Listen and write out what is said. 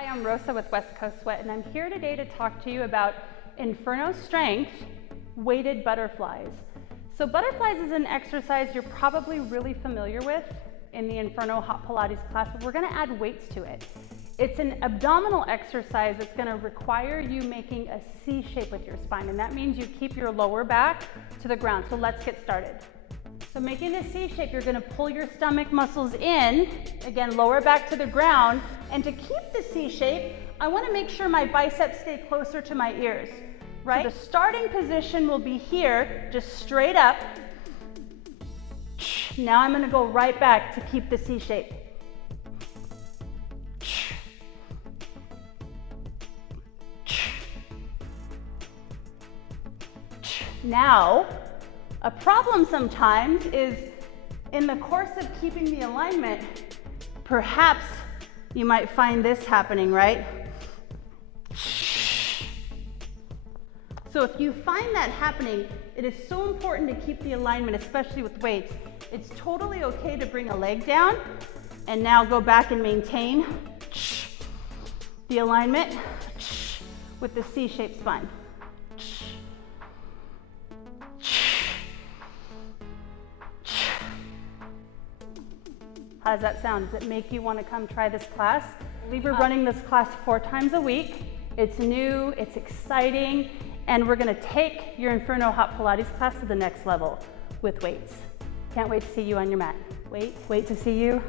Hi, I'm Rosa with West Coast Sweat, and I'm here today to talk to you about Inferno Strength weighted butterflies. So butterflies is an exercise you're probably really familiar with in the Inferno Hot Pilates class, but we're gonna add weights to it. It's an abdominal exercise that's gonna require you making a C shape with your spine, and that means you keep your lower back to the ground. So let's get started. So making a C shape, you're gonna pull your stomach muscles in, again, lower back to the ground, and to keep the C shape, I wanna make sure my biceps stay closer to my ears, right? So the starting position will be here, just straight up. Now I'm gonna go right back to keep the C shape. Now, a problem sometimes is in the course of keeping the alignment, perhaps you might find this happening, right? So if you find that happening, it is so important to keep the alignment, especially with weights. It's totally okay to bring a leg down and now go back and maintain the alignment with the C-shaped spine. How does that sound? Does it make you want to come try this class? We're running this class 4 times a week. It's new, it's exciting, and we're going to take your Inferno Hot Pilates class to the next level with weights. Can't wait to see you on your mat. Wait to see you